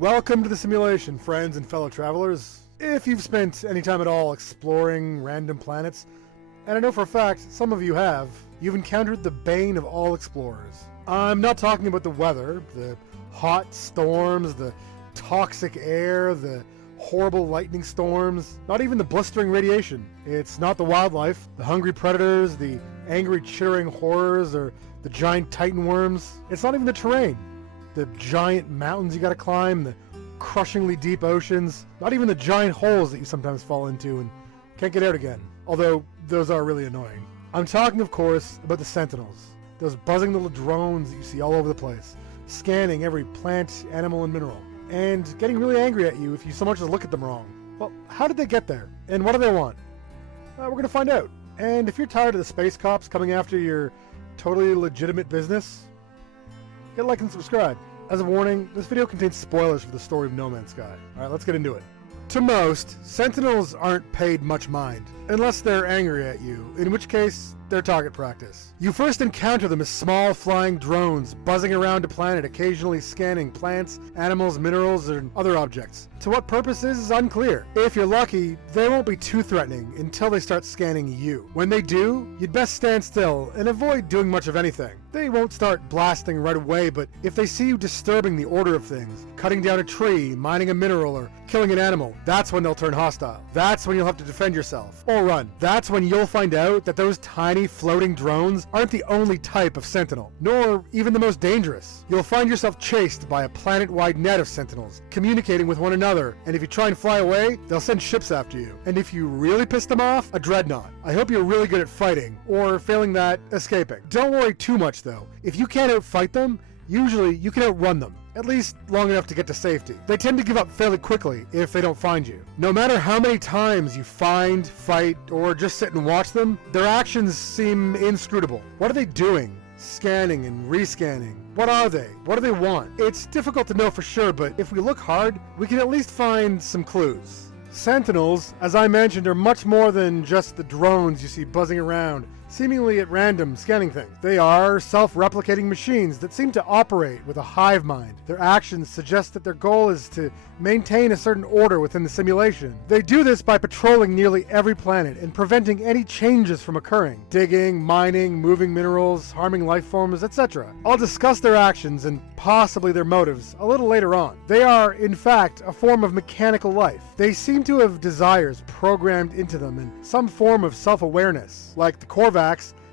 Welcome to the simulation, friends and fellow travelers. If you've spent any time at all exploring random planets, and I know for a fact some of you have, you've encountered the bane of all explorers. I'm not talking about the weather, the hot storms, the toxic air, the horrible lightning storms, not even the blistering radiation. It's not the wildlife, the hungry predators, the angry chittering horrors, or the giant titan worms. It's not even the terrain. The giant mountains you gotta climb, the crushingly deep oceans, not even the giant holes that you sometimes fall into and can't get out again. Although, those are really annoying. I'm talking, of course, about the Sentinels. Those buzzing little drones that you see all over the place, scanning every plant, animal, and mineral, and getting really angry at you if you so much as look at them wrong. Well, how did they get there? And what do they want? We're gonna find out. And if you're tired of the space cops coming after your totally legitimate business, hit like and subscribe. As a warning, this video contains spoilers for the story of No Man's Sky. Alright, let's get into it. To most, Sentinels aren't paid much mind, unless they're angry at you, in which case, they're target practice. You first encounter them as small flying drones buzzing around a planet, occasionally scanning plants, animals, minerals, and other objects. To what purposes is unclear. If you're lucky, they won't be too threatening until they start scanning you. When they do, you'd best stand still and avoid doing much of anything. They won't start blasting right away, but if they see you disturbing the order of things, cutting down a tree, mining a mineral, or killing an animal, that's when they'll turn hostile. That's when you'll have to defend yourself, or run. That's when you'll find out that those tiny floating drones aren't the only type of Sentinel, nor even the most dangerous. You'll find yourself chased by a planet-wide net of Sentinels, communicating with one another, and if you try and fly away, they'll send ships after you. And if you really piss them off, a dreadnought. I hope you're really good at fighting, or failing that, escaping. Don't worry too much though. If you can't outfight them, usually you can outrun them. At least long enough to get to safety. They tend to give up fairly quickly if they don't find you. No matter how many times you find, fight, or just sit and watch them, their actions seem inscrutable. What are they doing? Scanning and rescanning. What are they? What do they want? It's difficult to know for sure, but if we look hard, we can at least find some clues. Sentinels, as I mentioned, are much more than just the drones you see buzzing around, seemingly at random, scanning things. They are self-replicating machines that seem to operate with a hive mind. Their actions suggest that their goal is to maintain a certain order within the simulation. They do this by patrolling nearly every planet and preventing any changes from occurring. Digging, mining, moving minerals, harming life forms, etc. I'll discuss their actions and possibly their motives a little later on. They are, in fact, a form of mechanical life. They seem to have desires programmed into them and some form of self-awareness. Like the Korvax,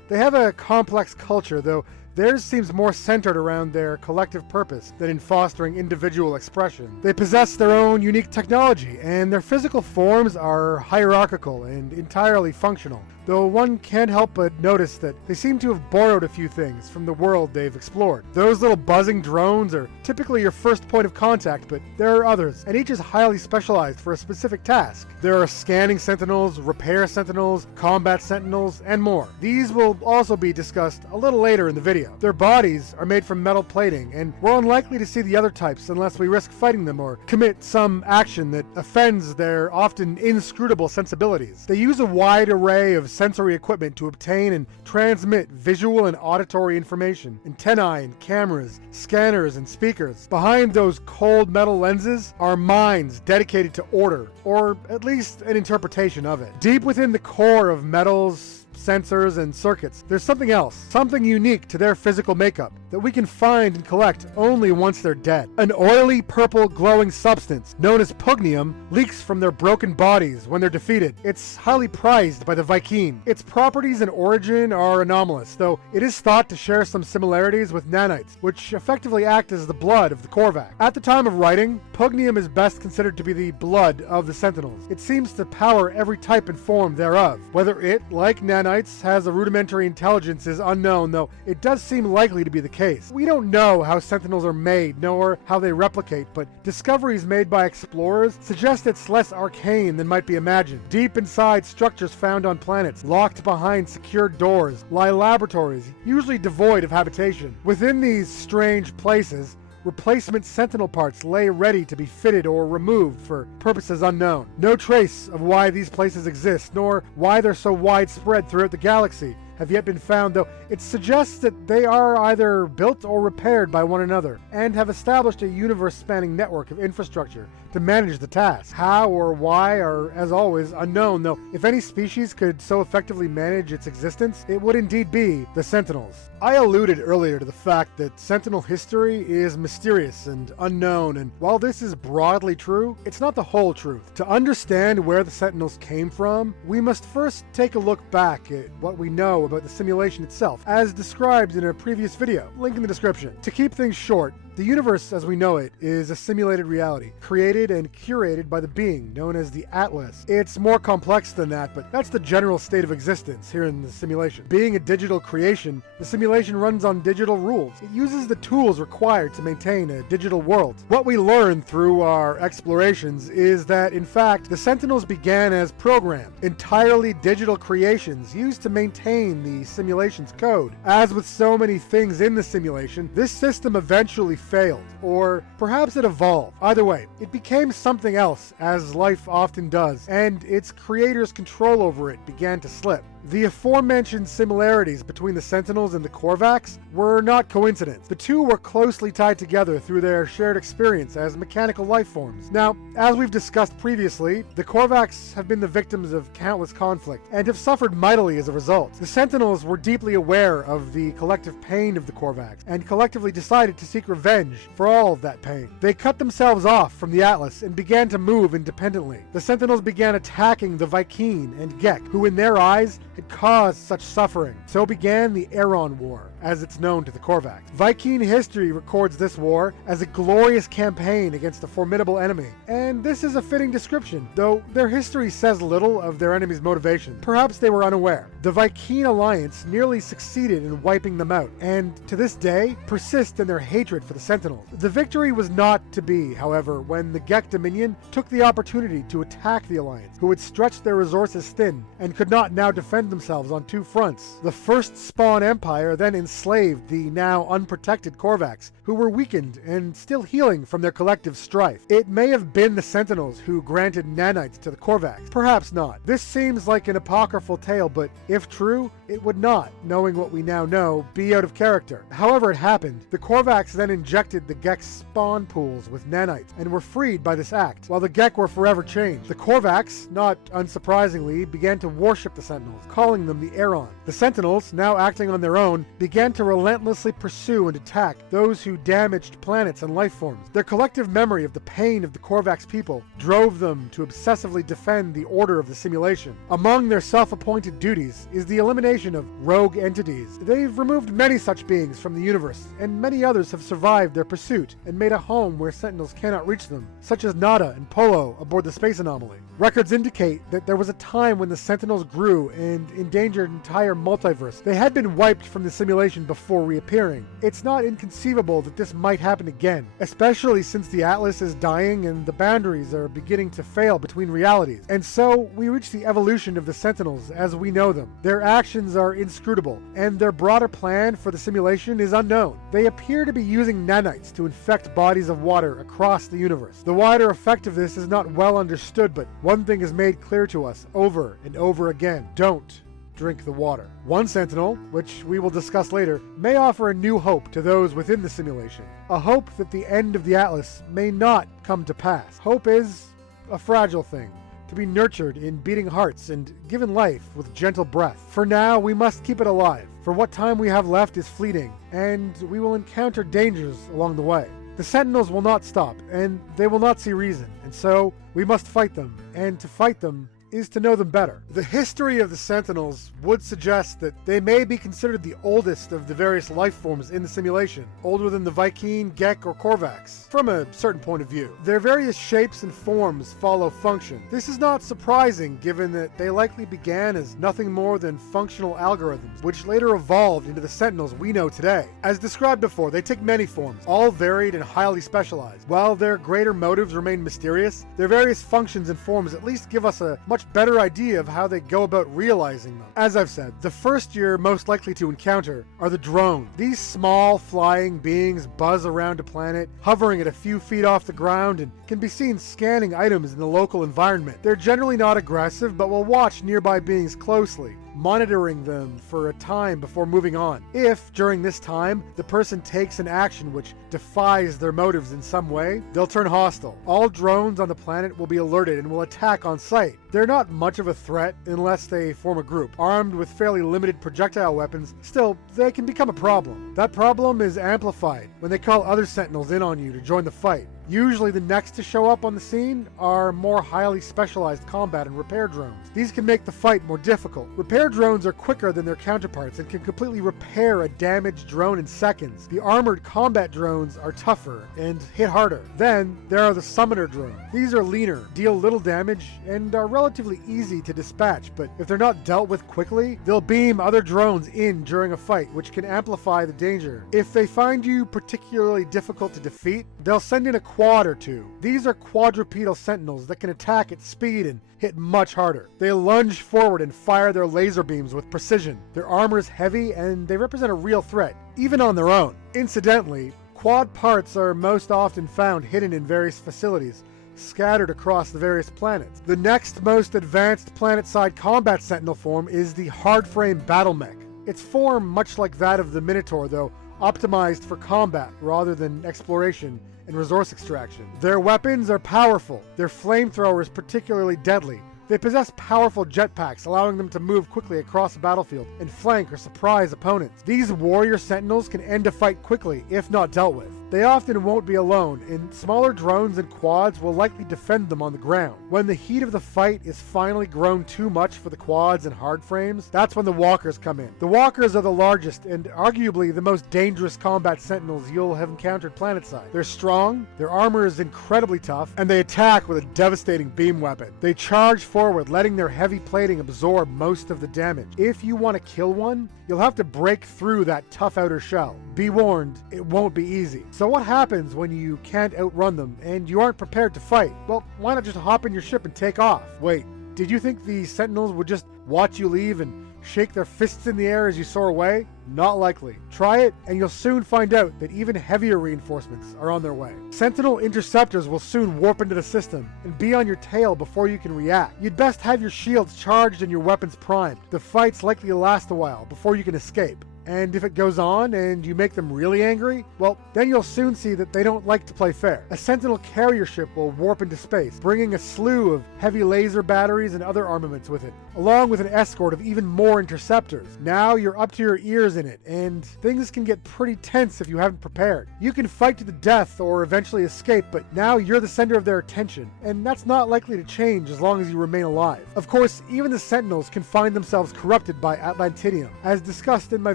they have a complex culture, though theirs seems more centered around their collective purpose than in fostering individual expression. They possess their own unique technology, and their physical forms are hierarchical and entirely functional, though one can't help but notice that they seem to have borrowed a few things from the world they've explored. Those little buzzing drones are typically your first point of contact, but there are others, and each is highly specialized for a specific task. There are scanning sentinels, repair sentinels, combat sentinels, and more. These will also be discussed a little later in the video. Their bodies are made from metal plating, and we're unlikely to see the other types unless we risk fighting them or commit some action that offends their often inscrutable sensibilities. They use a wide array of sensory equipment to obtain and transmit visual and auditory information. Antennae and cameras, scanners and speakers. Behind those cold metal lenses are minds dedicated to order, or at least an interpretation of it. Deep within the core of metals, sensors, and circuits, there's something else, something unique to their physical makeup that we can find and collect only once they're dead. An oily purple glowing substance known as pugnium leaks from their broken bodies when they're defeated. It's highly prized by the Vy'keen. Its properties and origin are anomalous, though it is thought to share some similarities with nanites, which effectively act as the blood of the Korvax. At the time of writing, pugnium is best considered to be the blood of the Sentinels. It seems to power every type and form thereof. Whether it, like nanites, has a rudimentary intelligence is unknown, though it does seem likely to be the case. We don't know how Sentinels are made, nor how they replicate, but discoveries made by explorers suggest it's less arcane than might be imagined. Deep inside structures found on planets, locked behind secured doors, lie laboratories, usually devoid of habitation. Within these strange places, replacement Sentinel parts lay ready to be fitted or removed for purposes unknown. No trace of why these places exist, nor why they're so widespread throughout the galaxy, have yet been found, though it suggests that they are either built or repaired by one another, and have established a universe-spanning network of infrastructure to manage the task. How or why are, as always, unknown, though if any species could so effectively manage its existence, it would indeed be the Sentinels. I alluded earlier to the fact that Sentinel history is mysterious and unknown, and while this is broadly true, it's not the whole truth. To understand where the Sentinels came from, we must first take a look back at what we know about the simulation itself, as described in a previous video, link in the description. To keep things short, the universe as we know it is a simulated reality, created and curated by the being known as the Atlas. It's more complex than that, but that's the general state of existence here in the simulation. Being a digital creation, the simulation runs on digital rules. It uses the tools required to maintain a digital world. What we learn through our explorations is that, in fact, the Sentinels began as programs, entirely digital creations used to maintain the simulation's code. As with so many things in the simulation, this system eventually failed, or perhaps it evolved. Either way, it became something else, as life often does, and its creator's control over it began to slip. The aforementioned similarities between the Sentinels and the Korvax were not coincidence. The two were closely tied together through their shared experience as mechanical life forms. Now, as we've discussed previously, the Korvax have been the victims of countless conflict and have suffered mightily as a result. The Sentinels were deeply aware of the collective pain of the Korvax and collectively decided to seek revenge for all of that pain. They cut themselves off from the Atlas and began to move independently. The Sentinels began attacking the Vy'keen and Gek, who in their eyes had caused such suffering. So began the Aeron War, as it's known to the Korvax. Vy'keen history records this war as a glorious campaign against a formidable enemy, and this is a fitting description, though their history says little of their enemy's motivation. Perhaps they were unaware. The Vy'keen alliance nearly succeeded in wiping them out, and to this day persist in their hatred for the Sentinels. The victory was not to be, however, when the Gek Dominion took the opportunity to attack the alliance, who had stretched their resources thin and could not now defend themselves on two fronts. The first Spawn Empire then enslaved the now unprotected Korvax, who were weakened and still healing from their collective strife. It may have been the Sentinels who granted nanites to the Korvax. Perhaps not. This seems like an apocryphal tale, but if true, it would not, knowing what we now know, be out of character. However it happened, the Korvax then injected the Gek's spawn pools with nanites and were freed by this act, while the Gek were forever changed. The Korvax, not unsurprisingly, began to worship the Sentinels, calling them the Aeron. The Sentinels, now acting on their own, began to relentlessly pursue and attack those who damaged planets and life forms. Their collective memory of the pain of the Korvax people drove them to obsessively defend the order of the simulation. Among their self-appointed duties is the elimination of rogue entities. They've removed many such beings from the universe, and many others have survived their pursuit and made a home where Sentinels cannot reach them, such as Nada and Polo aboard the Space Anomaly. Records indicate that there was a time when the Sentinels grew and endangered entire multiverse. They had been wiped from the simulation before reappearing. It's not inconceivable that this might happen again, especially since the Atlas is dying and the boundaries are beginning to fail between realities. And so we reach the evolution of the Sentinels as we know them. Their actions are inscrutable, and their broader plan for the simulation is unknown. They appear to be using nanites to infect bodies of water across the universe. The wider effect of this is not well understood, but one thing is made clear to us over and over again: don't drink the water. One Sentinel, which we will discuss later, may offer a new hope to those within the simulation. A hope that the end of the Atlas may not come to pass. Hope is a fragile thing, to be nurtured in beating hearts and given life with gentle breath. For now, we must keep it alive, for what time we have left is fleeting, and we will encounter dangers along the way. The Sentinels will not stop, and they will not see reason, and so we must fight them, and to fight them is to know them better. The history of the Sentinels would suggest that they may be considered the oldest of the various life forms in the simulation, older than the Vy'keen, Gek, or Korvax, from a certain point of view. Their various shapes and forms follow function. This is not surprising given that they likely began as nothing more than functional algorithms, which later evolved into the Sentinels we know today. As described before, they take many forms, all varied and highly specialized. While their greater motives remain mysterious, their various functions and forms at least give us a much better idea of how they go about realizing them. As I've said, the first you're most likely to encounter are the drones. These small flying beings buzz around a planet, hovering at a few feet off the ground, and can be seen scanning items in the local environment. They're generally not aggressive, but will watch nearby beings closely. monitoring them for a time before moving on. If, during this time, the person takes an action which defies their motives in some way, they'll turn hostile. All drones on the planet will be alerted and will attack on sight. They're not much of a threat unless they form a group. Armed with fairly limited projectile weapons, still, they can become a problem. That problem is amplified when they call other Sentinels in on you to join the fight. Usually the next to show up on the scene are more highly specialized combat and repair drones. These can make the fight more difficult. Repair drones are quicker than their counterparts and can completely repair a damaged drone in seconds. The armored combat drones are tougher and hit harder. Then there are the summoner drones. These are leaner, deal little damage, and are relatively easy to dispatch, but if they're not dealt with quickly, they'll beam other drones in during a fight, which can amplify the danger. If they find you particularly difficult to defeat, they'll send in a quad or two. These are quadrupedal Sentinels that can attack at speed and hit much harder. They lunge forward and fire their laser beams with precision. Their armor is heavy and they represent a real threat, even on their own. Incidentally, quad parts are most often found hidden in various facilities, scattered across the various planets. The next most advanced planet-side combat Sentinel form is the hard-frame battle mech. Its form much like that of the Minotaur, though optimized for combat rather than exploration and resource extraction. Their weapons are powerful. Their flamethrower is particularly deadly. They possess powerful jetpacks, allowing them to move quickly across the battlefield and flank or surprise opponents. These warrior Sentinels can end a fight quickly if not dealt with. They often won't be alone, and smaller drones and quads will likely defend them on the ground. When the heat of the fight is finally grown too much for the quads and hard frames, that's when the walkers come in. The walkers are the largest and arguably the most dangerous combat Sentinels you'll have encountered planetside. They're strong, their armor is incredibly tough, and they attack with a devastating beam weapon. They charge forward, letting their heavy plating absorb most of the damage. If you want to kill one, you'll have to break through that tough outer shell. Be warned, it won't be easy. So what happens when you can't outrun them and you aren't prepared to fight? Well, why not just hop in your ship and take off? Wait, did you think the Sentinels would just watch you leave and shake their fists in the air as you soar away? Not likely. Try it and you'll soon find out that even heavier reinforcements are on their way. Sentinel interceptors will soon warp into the system and be on your tail before you can react. You'd best have your shields charged and your weapons primed. The fight's likely to last a while before you can escape. And if it goes on and you make them really angry, well, then you'll soon see that they don't like to play fair. A Sentinel carrier ship will warp into space, bringing a slew of heavy laser batteries and other armaments with it, along with an escort of even more interceptors. Now you're up to your ears in it, and things can get pretty tense if you haven't prepared. You can fight to the death or eventually escape, but now you're the center of their attention, and that's not likely to change as long as you remain alive. Of course, even the Sentinels can find themselves corrupted by Atlantidium, as discussed in my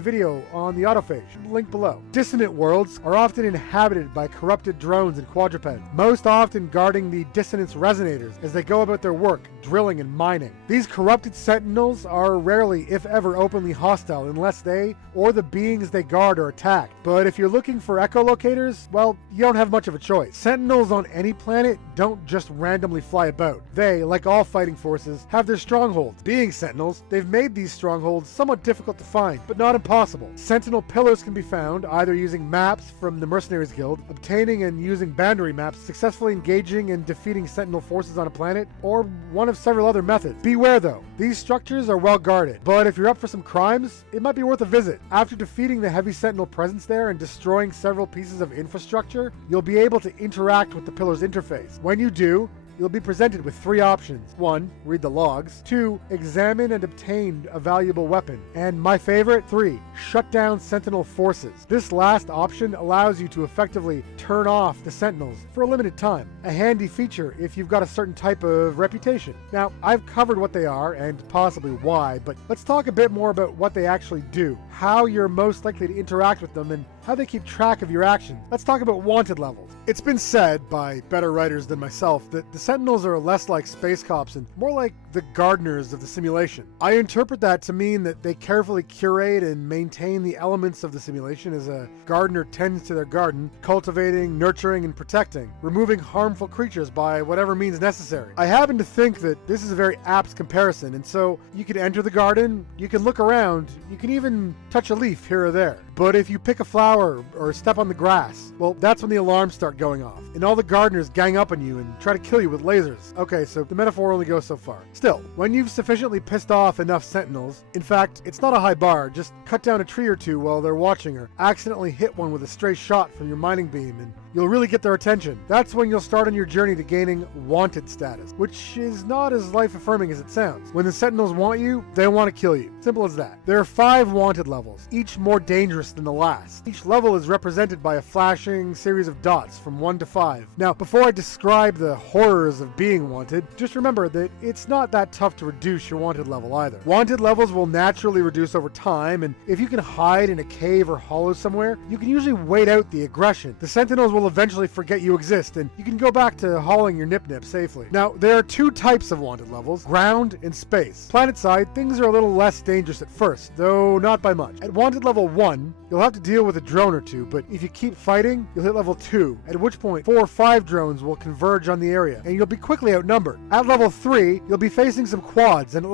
video on the autophage, link below. Dissonant worlds are often inhabited by corrupted drones and quadrupeds, most often guarding the dissonance resonators as they go about their work, drilling and mining. These corrupted Sentinels are rarely, if ever, openly hostile unless they or the beings they guard are attacked. But if you're looking for echolocators, well, you don't have much of a choice. Sentinels on any planet don't just randomly fly about. They, like all fighting forces, have their strongholds. Being Sentinels, they've made these strongholds somewhat difficult to find, but not impossible. Sentinel pillars can be found either using maps from the Mercenaries Guild, obtaining and using boundary maps, successfully engaging and defeating Sentinel forces on a planet, or one of several other methods. Beware though, these structures are well guarded, but if you're up for some crimes, it might be worth a visit. After defeating the heavy Sentinel presence there and destroying several pieces of infrastructure, you'll be able to interact with the pillar's interface. When you do, you'll be presented with 3 options. 1. Read the logs. 2. Examine and obtain a valuable weapon. And my favorite, 3. Shut down Sentinel forces. This last option allows you to effectively turn off the Sentinels for a limited time. A handy feature if you've got a certain type of reputation. Now, I've covered what they are and possibly why, but let's talk a bit more about what they actually do, how you're most likely to interact with them, and how they keep track of your actions. Let's talk about wanted levels. It's been said by better writers than myself that the Sentinels are less like space cops and more like the gardeners of the simulation. I interpret that to mean that they carefully curate and maintain the elements of the simulation as a gardener tends to their garden, cultivating, nurturing, and protecting, removing harmful creatures by whatever means necessary. I happen to think that this is a very apt comparison, and so you can enter the garden, you can look around, you can even touch a leaf here or there. But if you pick a flower or step on the grass, well, that's when the alarms start going off, and all the gardeners gang up on you and try to kill you with lasers. Okay, so the metaphor only goes so far. Still, when you've sufficiently pissed off enough Sentinels, in fact, it's not a high bar, just cut down a tree or two while they're watching, or accidentally hit one with a stray shot from your mining beam, and you'll really get their attention. That's when you'll start on your journey to gaining wanted status, which is not as life-affirming as it sounds. When the Sentinels want you, they want to kill you. Simple as that. There are 5 wanted levels, each more dangerous than the last. Each level is represented by a flashing series of dots from 1 to 5. Now, before I describe the horrors of being wanted, just remember that it's not that tough to reduce your wanted level either. Wanted levels will naturally reduce over time, and if you can hide in a cave or hollow somewhere, you can usually wait out the aggression. The Sentinels will eventually forget you exist, and you can go back to hauling your nip-nip safely. Now, there are 2 types of wanted levels, ground and space. Planet side, things are a little less dangerous at first, though not by much. At wanted level 1, you'll have to deal with a drone or 2, but if you keep fighting, you'll hit level 2, at which point 4 or 5 drones will converge on the area, and you'll be quickly outnumbered. At level 3, you'll be facing some quads, and at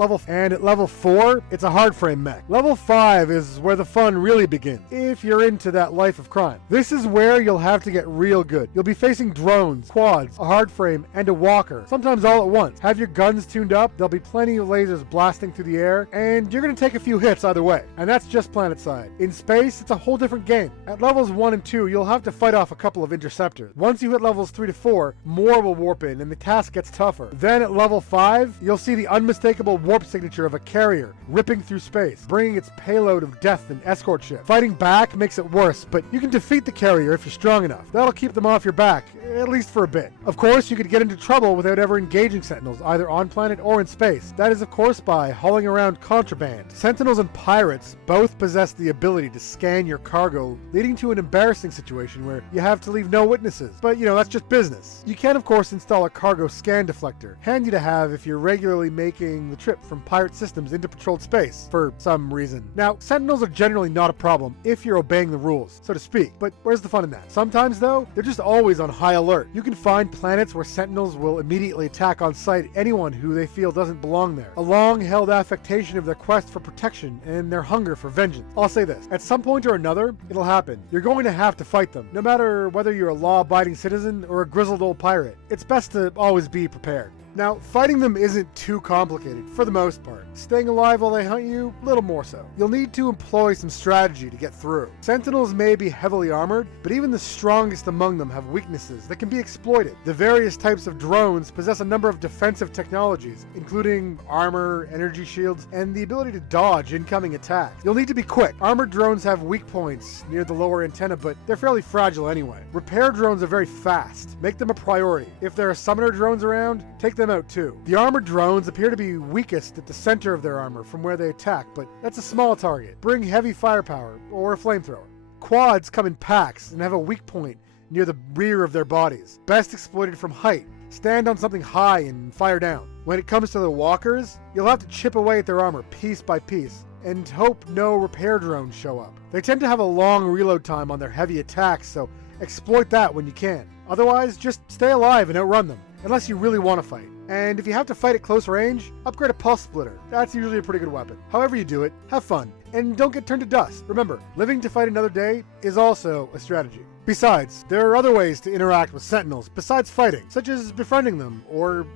level 4, it's a hard frame mech. Level 5 is where the fun really begins, if you're into that life of crime. This is where you'll have to get real good. You'll be facing drones, quads, a hard frame, and a walker, sometimes all at once. Have your guns tuned up, there'll be plenty of lasers blasting through the air, and you're going to take a few hits either way. And that's just planet side. In space, it's a whole different game. At levels 1 and 2, you'll have to fight off a couple of interceptors. Once you hit levels 3 to 4, more will warp in, and the task gets tougher. Then at level 5, you'll see the unmistakable warp signature of a carrier ripping through space, bringing its payload of death and escort ship. Fighting back makes it worse, but you can defeat the carrier if you're strong enough. That'll keep them off your back, at least for a bit. Of course, you could get into trouble without ever engaging Sentinels, either on planet or in space. That is, of course, by hauling around contraband. Sentinels and pirates both possess the ability to scan your cargo, leading to an embarrassing situation where you have to leave no witnesses. But, that's just business. You can, of course, install a cargo scan deflector, handy to have if you're regularly making the trip from pirate systems into patrolled space, for some reason. Now, Sentinels are generally not a problem if you're obeying the rules, so to speak, but where's the fun in that? Sometimes, though, they're just always on high alert. You can find planets where Sentinels will immediately attack on sight anyone who they feel doesn't belong there. A long-held affectation of their quest for protection and their hunger for vengeance. I'll say this, at some point or another, it'll happen. You're going to have to fight them, no matter whether you're a law-abiding citizen or a grizzled old pirate. It's best to always be prepared. Now, fighting them isn't too complicated, for the most part. Staying alive while they hunt you, a little more so. You'll need to employ some strategy to get through. Sentinels may be heavily armored, but even the strongest among them have weaknesses that can be exploited. The various types of drones possess a number of defensive technologies, including armor, energy shields, and the ability to dodge incoming attacks. You'll need to be quick. Armored drones have weak points near the lower antenna, but they're fairly fragile anyway. Repair drones are very fast. Make them a priority. If there are summoner drones around, take them out too. The armored drones appear to be weakest at the center of their armor from where they attack, but that's a small target. Bring heavy firepower or a flamethrower. Quads come in packs and have a weak point near the rear of their bodies. Best exploited from height. Stand on something high and fire down. When it comes to the walkers, you'll have to chip away at their armor piece by piece and hope no repair drones show up. They tend to have a long reload time on their heavy attacks, so exploit that when you can. Otherwise, just stay alive and outrun them, unless you really want to fight. And if you have to fight at close range, upgrade a pulse splitter. That's usually a pretty good weapon. However you do it, have fun, and don't get turned to dust. Remember, living to fight another day is also a strategy. Besides, there are other ways to interact with Sentinels besides fighting, such as befriending them or,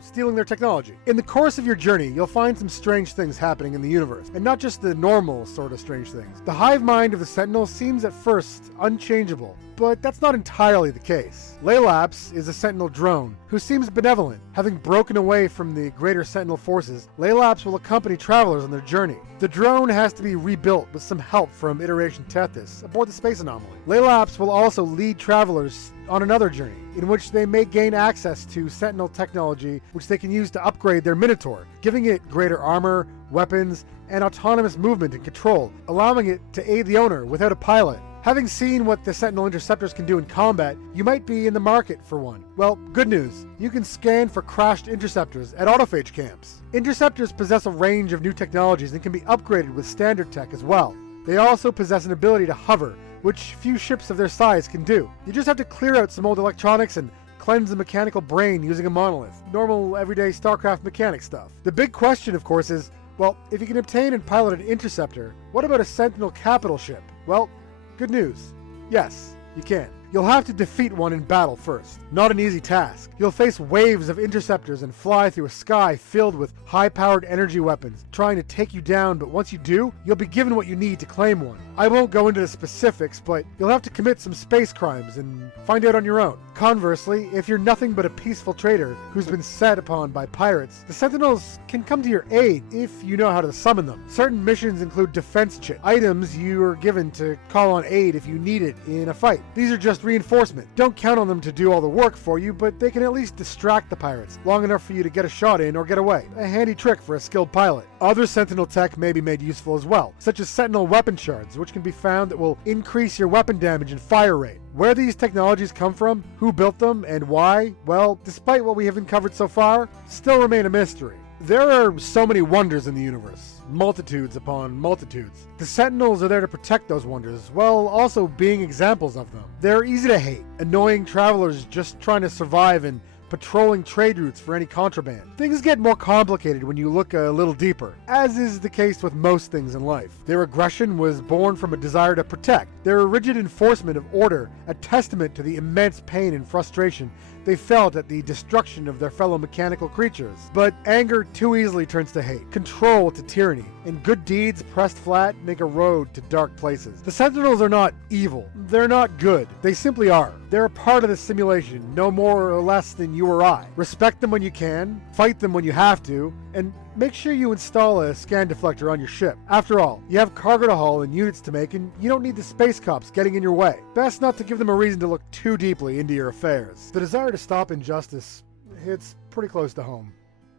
stealing their technology. In the course of your journey, you'll find some strange things happening in the universe, and not just the normal sort of strange things. The hive mind of the Sentinel seems at first unchangeable, but that's not entirely the case. Laylaps is a Sentinel drone who seems benevolent. Having broken away from the greater Sentinel forces, Laylaps will accompany travelers on their journey. The drone has to be rebuilt with some help from Iteration Tethys aboard the Space Anomaly. Laylaps will also lead travelers on another journey, in which they may gain access to Sentinel technology which they can use to upgrade their Minotaur, giving it greater armor, weapons, and autonomous movement and control, allowing it to aid the owner without a pilot. Having seen what the Sentinel interceptors can do in combat, you might be in the market for one. Well, good news. You can scan for crashed interceptors at autophage camps. Interceptors possess a range of new technologies and can be upgraded with standard tech as well. They also possess an ability to hover, which few ships of their size can do. You just have to clear out some old electronics and cleanse the mechanical brain using a monolith. Normal, everyday StarCraft mechanic stuff. The big question, of course, is, well, if you can obtain and pilot an interceptor, what about a Sentinel capital ship? Well, good news. Yes, you can. you'll have to defeat one in battle first. Not an easy task. You'll face waves of interceptors and fly through a sky filled with high-powered energy weapons trying to take you down, but once you do, you'll be given what you need to claim one. I won't go into the specifics, but you'll have to commit some space crimes and find out on your own. Conversely, if you're nothing but a peaceful trader who's been set upon by pirates, the Sentinels can come to your aid if you know how to summon them. Certain missions include defense chits, items you are given to call on aid if you need it in a fight. These are just reinforcement. Don't count on them to do all the work for you, but they can at least distract the pirates long enough for you to get a shot in or get away. A handy trick for a skilled pilot. Other Sentinel tech may be made useful as well, such as Sentinel weapon shards, which can be found that will increase your weapon damage and fire rate. Where these technologies come from, who built them, and why, well, despite what we have uncovered so far, still remain a mystery. There are so many wonders in the universe, multitudes upon multitudes. The Sentinels are there to protect those wonders, while also being examples of them. They're easy to hate, annoying travelers just trying to survive and patrolling trade routes for any contraband. Things get more complicated when you look a little deeper, as is the case with most things in life. Their aggression was born from a desire to protect, their rigid enforcement of order a testament to the immense pain and frustration they felt at the destruction of their fellow mechanical creatures. But anger too easily turns to hate, control to tyranny, and good deeds pressed flat make a road to dark places. The Sentinels are not evil. They're not good. They simply are. They're a part of the simulation, no more or less than you or I. Respect them when you can, fight them when you have to, and make sure you install a scan deflector on your ship. After all, you have cargo to haul and units to make, and you don't need the space cops getting in your way. Best not to give them a reason to look too deeply into your affairs. The desire to stop injustice hits pretty close to home,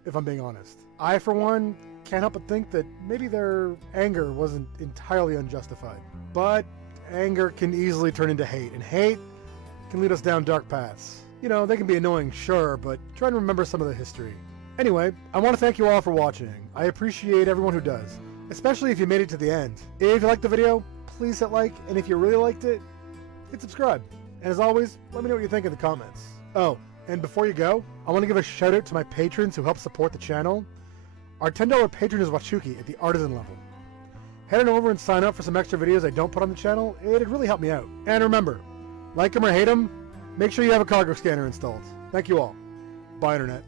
if I'm being honest. I, for one, can't help but think that maybe their anger wasn't entirely unjustified. But anger can easily turn into hate, and hate can lead us down dark paths. You know, they can be annoying, sure, but try and remember some of the history. Anyway, I want to thank you all for watching. I appreciate everyone who does, especially if you made it to the end. If you liked the video, please hit like, and if you really liked it, hit subscribe. And as always, let me know what you think in the comments. Oh, and before you go, I want to give a shout out to my patrons who help support the channel. Our $10 patron is Wachuki at the artisan level. Head on over and sign up for some extra videos I don't put on the channel. It'd really help me out. And remember, like them or hate them, make sure you have a cargo scanner installed. Thank you all. Bye, Internet.